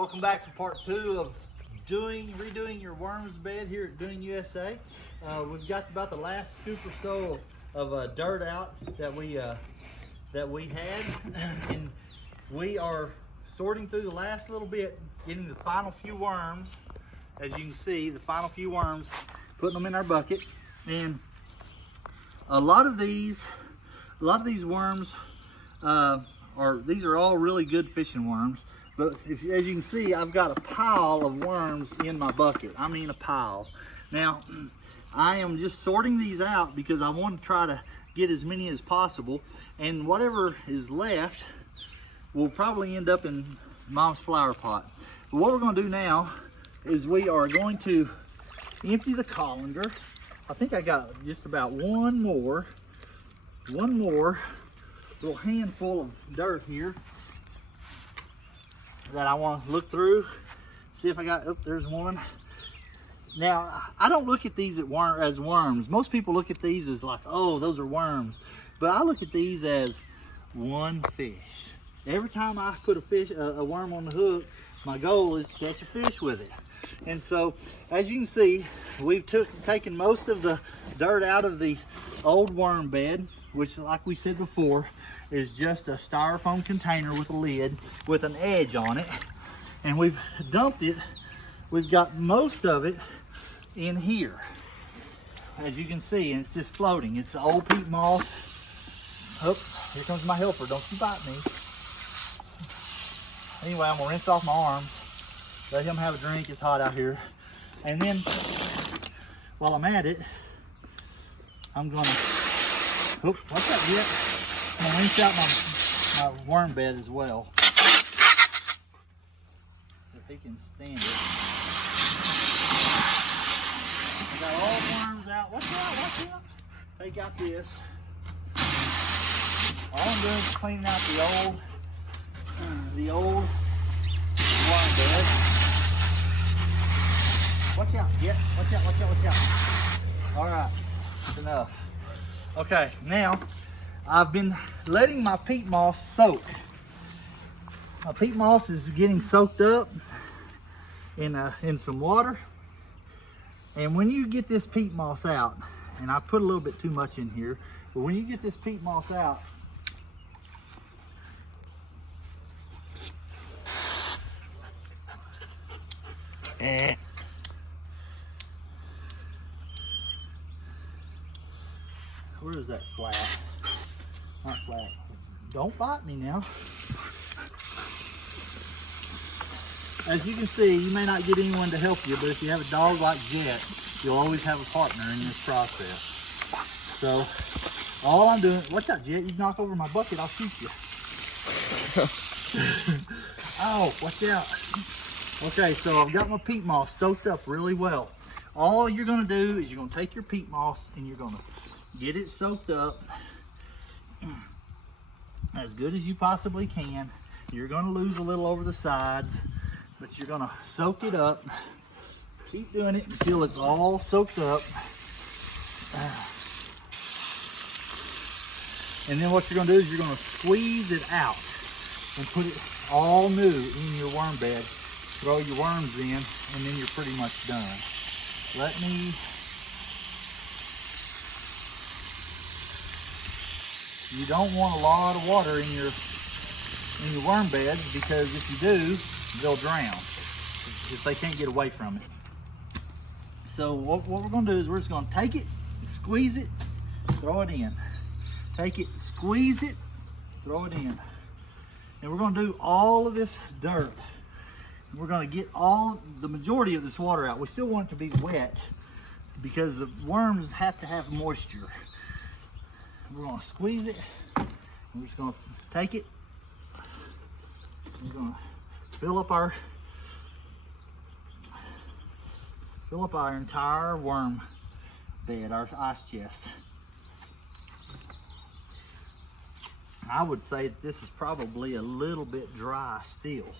Welcome back to part 2 of redoing your worms bed here at Doing USA. We've got about the last scoop or so of dirt out that we had, and we are sorting through the last little bit, getting the final few worms. As you can see, the final few worms, putting them in our bucket, and a lot of these worms these are all really good fishing worms. But as you can see, I've got a pile of worms in my bucket. I mean a pile. Now, I am just sorting these out because I want to try to get as many as possible. And whatever is left will probably end up in Mom's flower pot. But what we're going to do now is we are going to empty the colander. I think I got just about one more little handful of dirt here that I want to look through, see if I got, oh, there's one. Now, I don't look at these as worms. Most people look at these as like, oh, those are worms. But I look at these as one fish. Every time I put a worm on the hook, my goal is to catch a fish with it. And so, as you can see, we've taken most of the dirt out of the old worm bed, which, like we said before, is just a styrofoam container with a lid with an edge on it. And we've dumped it. We've got most of it in here, as you can see, and it's just floating. It's the old peat moss. Oh, here comes my helper. Don't you bite me. Anyway, I'm gonna rinse off my arms, let him have a drink. It's hot out here. And then, while I'm at it, I'm gonna, oh, what's that yet? I'm gonna rinse out my worm bed as well, if he can stand it. I got all the worms out. Watch out. Take out this. All I'm doing is cleaning out the old worm bed. Watch out, yeah. Watch out. All right, that's enough. Okay, now I've been letting my peat moss soak. My peat moss is getting soaked up in some water. And when you get this peat moss out, and I put a little bit too much in here, but when you get this peat moss out, where is that flat? Not flat. Don't bite me now. As you can see, you may not get anyone to help you, but if you have a dog like Jet, you'll always have a partner in this process. So, all I'm doing, watch out, Jet, you knock over my bucket, I'll shoot you. Oh, watch out. Okay, so I've got my peat moss soaked up really well. All you're gonna do is you're gonna take your peat moss and you're gonna get it soaked up as good as you possibly can. You're gonna lose a little over the sides, but you're gonna soak it up. Keep doing it until it's all soaked up. And then what you're gonna do is you're gonna squeeze it out and put it all new in your worm bed. Throw your worms in, and then you're pretty much done. You don't want a lot of water in your worm beds, because if you do, they'll drown if they can't get away from it. So what we're going to do is we're just going to take it, squeeze it, throw it in. Take it, squeeze it, throw it in. And we're going to do all of this dirt. We're going to get the majority of this water out. We still want it to be wet because the worms have to have moisture. We're going to squeeze it. We're just going to take it. We're going to fill up our entire worm bed, our ice chest. I would say that this is probably a little bit dry still.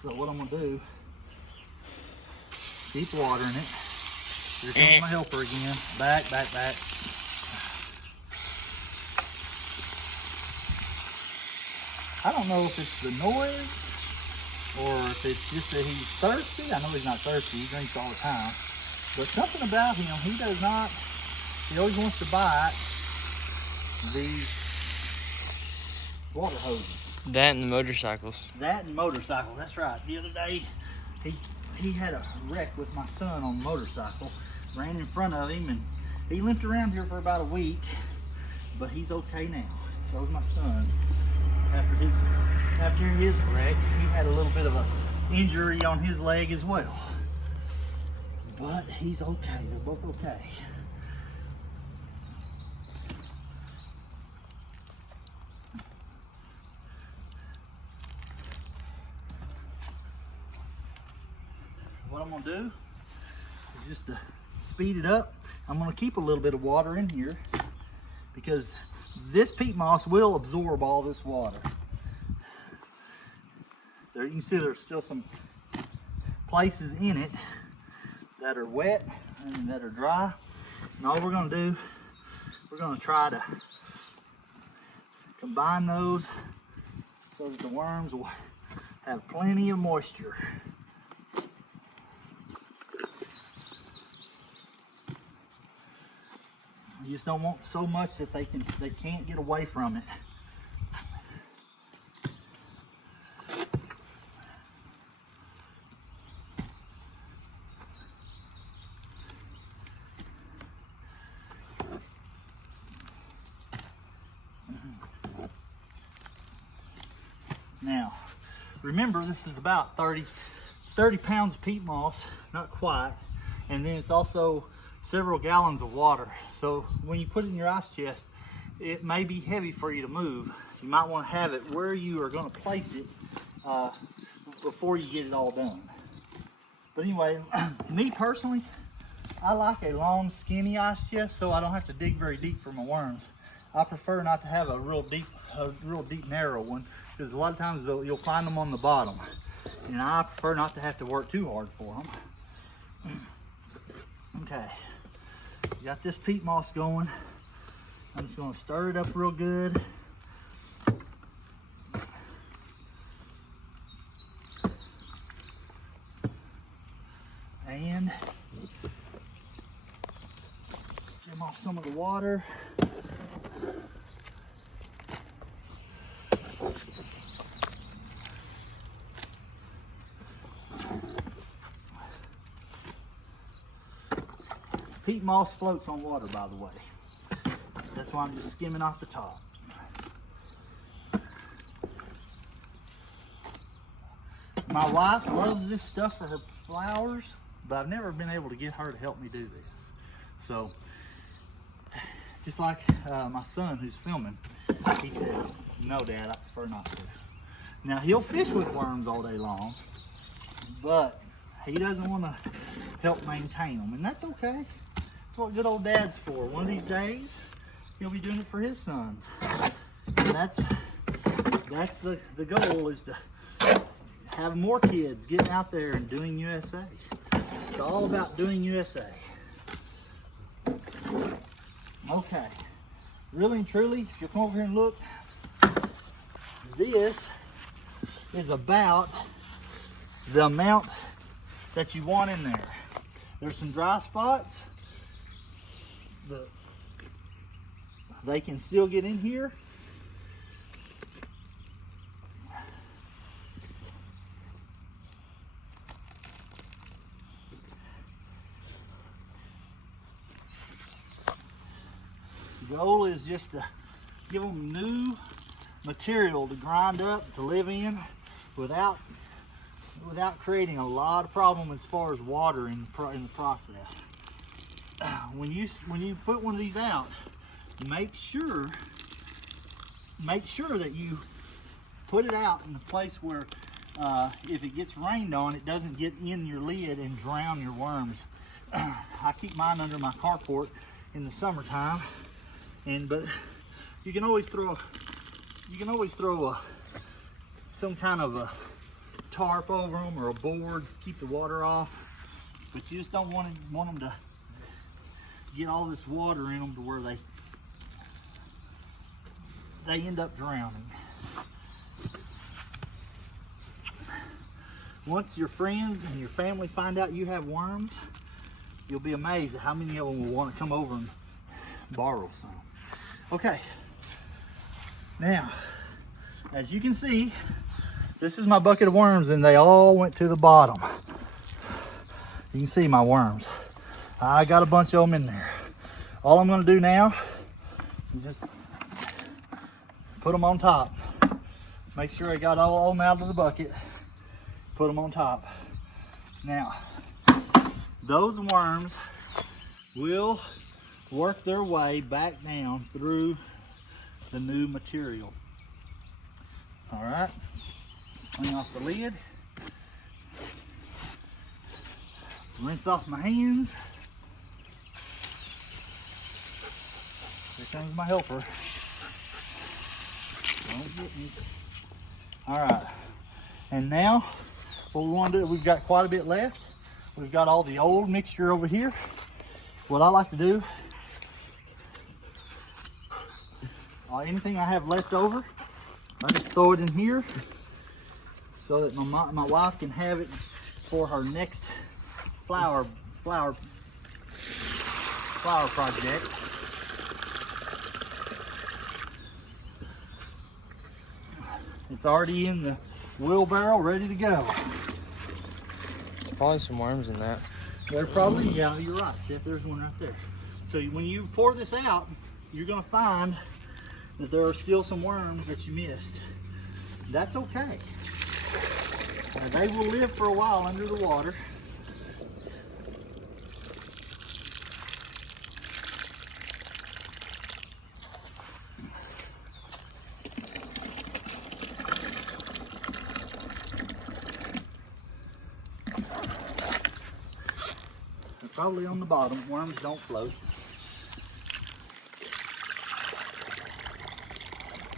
So what I'm gonna do, keep watering it. Here comes my helper again. Back. I don't know if it's the noise or if it's just that he's thirsty. I know he's not thirsty, he drinks all the time. But something about him, he always wants to bite these water hoses. That and the motorcycles. That and motorcycles, that's right. The other day, he had a wreck with my son on a motorcycle, ran in front of him, and he limped around here for about a week, but he's okay now. So's my son. After his wreck, he had a little bit of an injury on his leg as well. But he's okay, they're both okay. What I'm gonna do is just to speed it up, I'm gonna keep a little bit of water in here because this peat moss will absorb all this water. There, you can see there's still some places in it that are wet and that are dry. And all we're gonna do, we're gonna try to combine those so that the worms will have plenty of moisture. You just don't want so much that they can't get away from it. Now, remember this is about 30 pounds of peat moss, not quite, and then it's also several gallons of water. So when you put it in your ice chest, it may be heavy for you to move. You might want to have it where you are going to place it before you get it all done. But anyway, me personally, I like a long skinny ice chest so I don't have to dig very deep for my worms. I prefer not to have a real deep narrow one because a lot of times you'll find them on the bottom, and I prefer not to have to work too hard for them. Okay, got this peat moss going. I'm just going to stir it up real good. And skim off some of the water. Peat moss floats on water, by the way. That's why I'm just skimming off the top. My wife loves this stuff for her flowers, but I've never been able to get her to help me do this. So, just like my son who's filming, he said, "No, Dad, I prefer not to." Now, he'll fish with worms all day long, but he doesn't want to help maintain them, and that's okay. That's what good old Dad's for. One of these days, he'll be doing it for his sons. And that's the goal, is to have more kids getting out there and doing USA. It's all about doing USA. Okay, really and truly, if you come over here and look, this is about the amount that you want in there. There's some dry spots. They can still get in here. The goal is just to give them new material to grind up, to live in, without creating a lot of problem as far as water in the process. When you put one of these out, make sure that you put it out in a place where if it gets rained on, it doesn't get in your lid and drown your worms. I keep mine under my carport in the summertime, but you can always throw some kind of a tarp over them or a board to keep the water off. But you just don't want them to get all this water in them to where they end up drowning. once your friends and your family find out you have worms, you'll be amazed at how many of them will want to come over and borrow some. Okay, now, as you can see, this is my bucket of worms and they all went to the bottom. You can see my worms. I got a bunch of them in there. All I'm gonna do now is just put them on top. Make sure I got all of them out of the bucket. Put them on top. Now, those worms will work their way back down through the new material. All right, let's clean off the lid. Rinse off my hands. Here comes my helper. Don't get me. All right, and now what we want to do, we've got quite a bit left. We've got all the old mixture over here. What I like to do, anything I have left over, I just throw it in here so that my wife can have it for her next flower project. It's already in the wheelbarrow, ready to go. There's probably some worms in that. There probably, yeah, you're right. See if there's one right there. So when you pour this out, you're gonna find that there are still some worms that you missed. That's okay. Now, they will live for a while under the water. They're probably on the bottom. Worms don't float.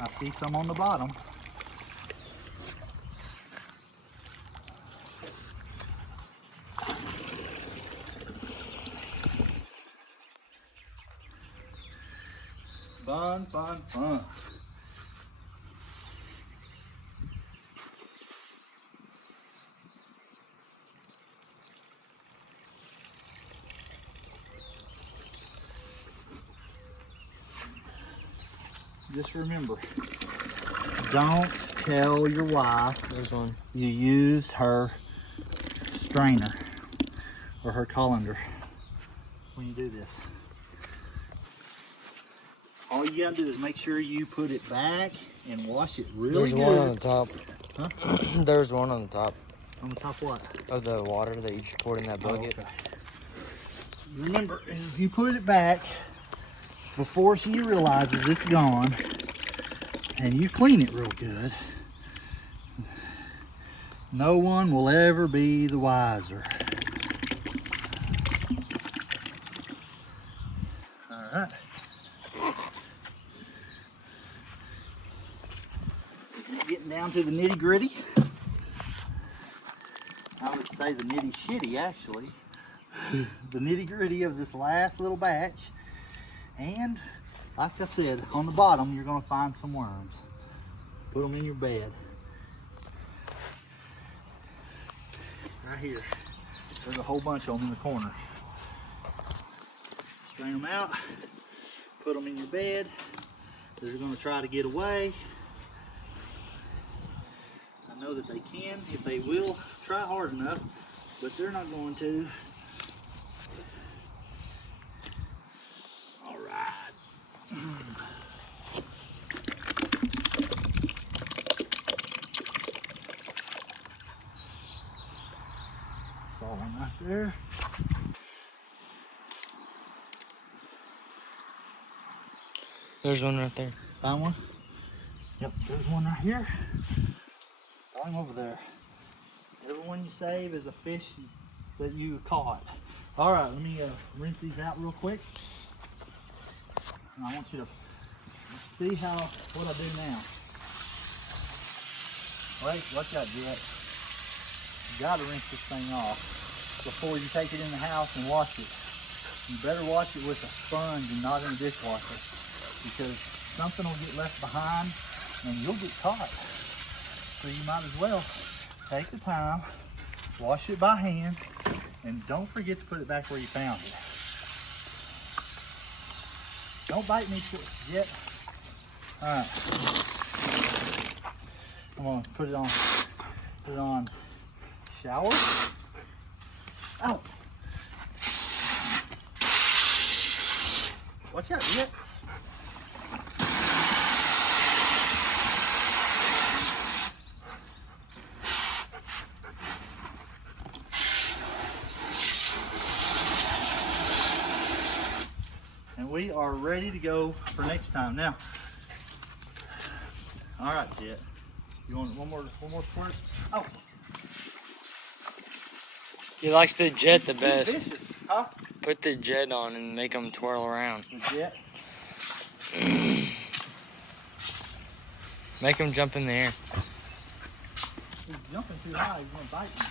I see some on the bottom. Fun, fun, fun. Just remember, don't tell your wife There's one. you used her strainer or her colander when you do this. All you gotta do is make sure you put it back and wash it really good. There's one on the top. Huh? There's one on the top. On the top what? Of the water that you just poured in that bucket. Oh, okay. Remember, if you put it back before she realizes it's gone, and you clean it real good, no one will ever be the wiser. All right. Getting down to the nitty gritty. I would say the nitty shitty, actually. The nitty gritty of this last little batch. And like I said, on the bottom, you're gonna find some worms. Put them in your bed. Right here. There's a whole bunch of them in the corner. Strain them out. Put them in your bed. They're gonna try to get away. I know that they can if they will try hard enough, but they're not going to. All right. Saw one right there. There's one right there. Found one? Yep, there's one right here. Throw him over there. Everyone you save is a fish that you caught. All right, let me rinse these out real quick. And I want you to see what I do now. Wait, watch out, Jet. You gotta rinse this thing off before you take it in the house and wash it. You better wash it with a sponge and not in a dishwasher, because something will get left behind and you'll get caught. So you might as well take the time Wash it by hand, and don't forget to put it back where you found it. Don't bite me yet. All right. I'm gonna put it on shower. Oh. Watch out, Jet. And we are ready to go for next time. Now, all right, Jet. You want one more squirt? Oh. He likes the jet the best. Vicious, huh? Put the jet on and make them twirl around. The jet. Make him jump in the air. He's jumping too high. He's gonna bite me.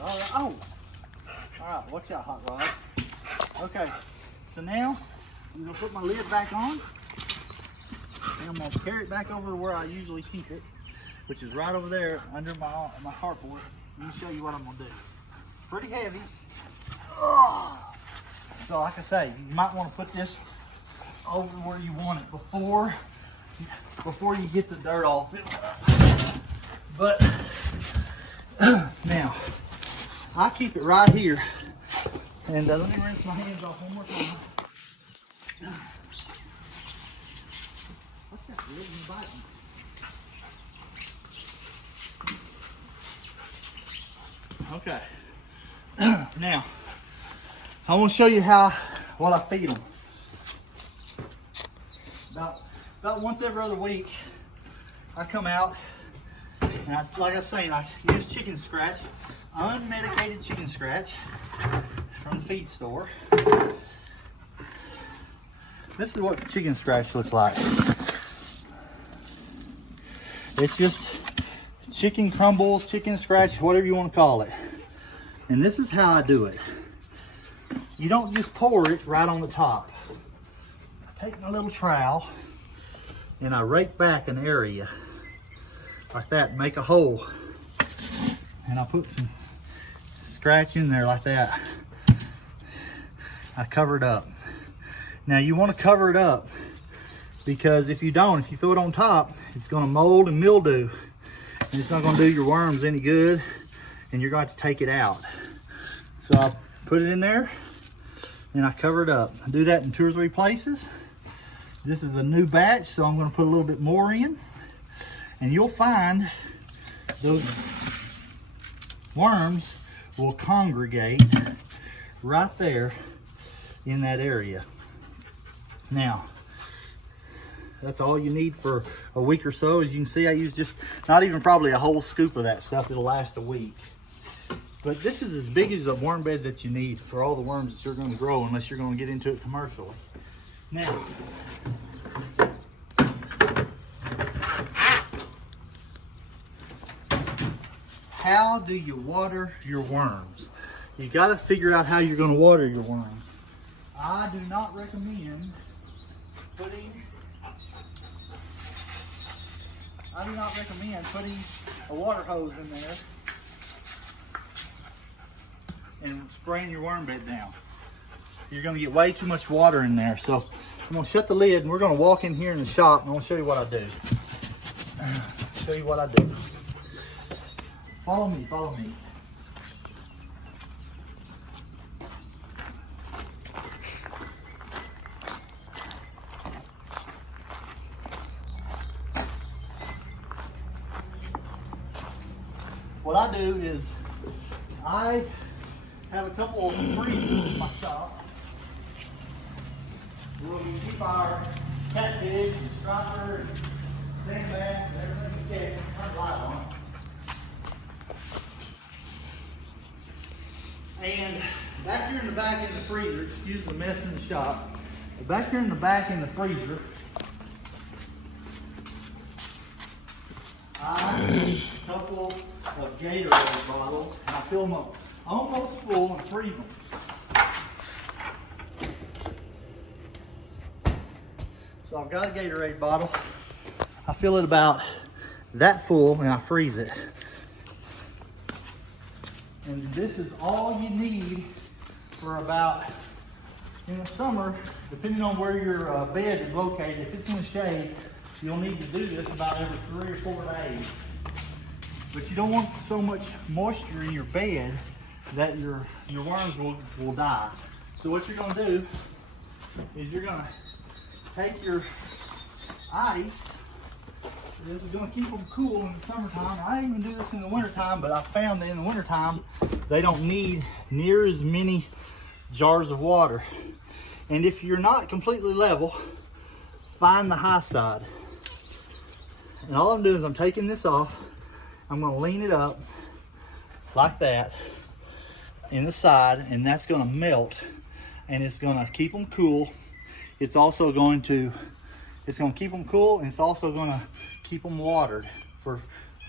All right. Oh. All right. Watch out, hot rod. Okay. So now I'm gonna put my lid back on, and I'm gonna carry it back over to where I usually keep it, which is right over there under my carport. Let me show you what I'm gonna do. It's pretty heavy. Oh. So like I say, you might want to put this over where you want it before you get the dirt off it. But now I keep it right here, and let me rinse my hands off one more time. What's that? Really biting? Okay. Now I want to show you what I feed them. About once every other week, I come out and like I was saying, I use chicken scratch, unmedicated chicken scratch from the feed store. This is what chicken scratch looks like. It's just chicken crumbles, chicken scratch, whatever you want to call it. And this is how I do it. You don't just pour it right on the top. I take my little trowel and I rake back an area like that and make a hole. And I put some scratch in there like that. I cover it up. Now you want to cover it up because if you don't, if you throw it on top, it's going to mold and mildew. And it's not going to do your worms any good, and you're going to have to take it out. So I put it in there and I cover it up. I do that in 2 or 3 places. This is a new batch, so I'm going to put a little bit more in, and you'll find those worms will congregate right there in that area. Now, that's all you need for a week or so. As you can see, I use just not even probably a whole scoop of that stuff. It'll last a week. But this is as big as a worm bed that you need for all the worms that you're going to grow, unless you're going to get into it commercially. Now, how do you water your worms? You got to figure out how you're going to water your worms. I do not recommend putting a water hose in there and spraying your worm bed down. You're going to get way too much water in there. So I'm going to shut the lid and we're going to walk in here in the shop and I'm going to show you what I do. Show you what I do. Follow me, follow me. What I do is I have a couple of freezers in my shop where we keep our catfish and striper and sand bass and everything we catch. Turn the light on. And back here in the back in the freezer, excuse the mess in the shop, but back here in the back in the freezer, I have a couple of Gatorade bottles, and I fill them up almost full and freeze them. So I've got a Gatorade bottle. I fill it about that full and I freeze it. And this is all you need for about, in the summer, depending on where your bed is located, if it's in the shade, you'll need to do this about every 3 or 4 days. But you don't want so much moisture in your bed that your worms will die. So what you're gonna do is you're gonna take your ice. This is gonna keep them cool in the summertime. I even do this in the wintertime, but I found that in the wintertime, they don't need near as many jars of water. And if you're not completely level, find the high side. And all I'm doing is I'm taking this off. I'm gonna lean it up like that in the side, and that's gonna melt, and it's gonna keep them cool. It's also going to, it's gonna keep them cool, and it's also gonna keep them watered for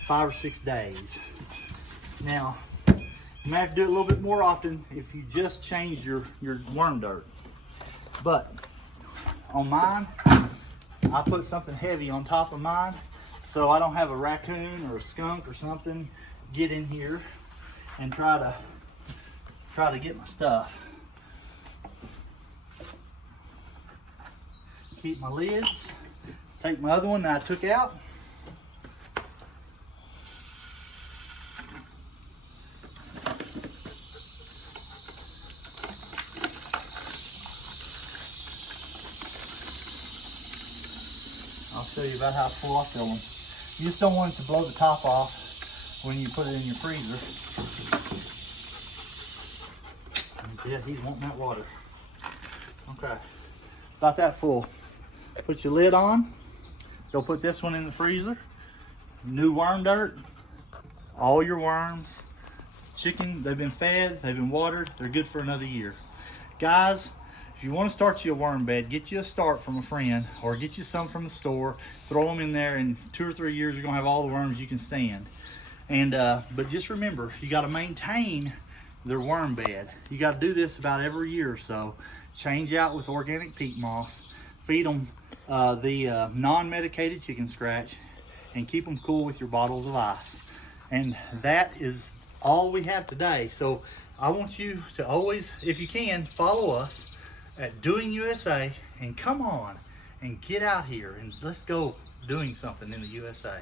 5 or 6 days. Now, you may have to do it a little bit more often if you just change your worm dirt. But on mine, I put something heavy on top of mine so I don't have a raccoon or a skunk or something get in here and try to get my stuff. Keep my lids. Take my other one that I took out. I'll show you about how full I fill them. You just don't want it to blow the top off when you put it in your freezer. Yeah, he's wanting that water. Okay, about that full. Put your lid on. Go put this one in the freezer. New worm dirt. All your worms. Chicken, they've been fed, they've been watered, they're good for another year. Guys, if you want to start you a worm bed, get you a start from a friend or get you some from the store, throw them in there. In 2 or 3 years, you're gonna have all the worms you can stand. And but just remember, you gotta maintain their worm bed. You gotta do this about every year or so. Change out with organic peat moss, feed them the non-medicated chicken scratch, and keep them cool with your bottles of ice. And that is all we have today. So I want you to always, if you can, follow us at Doing USA, and come on and get out here and let's go doing something in the USA.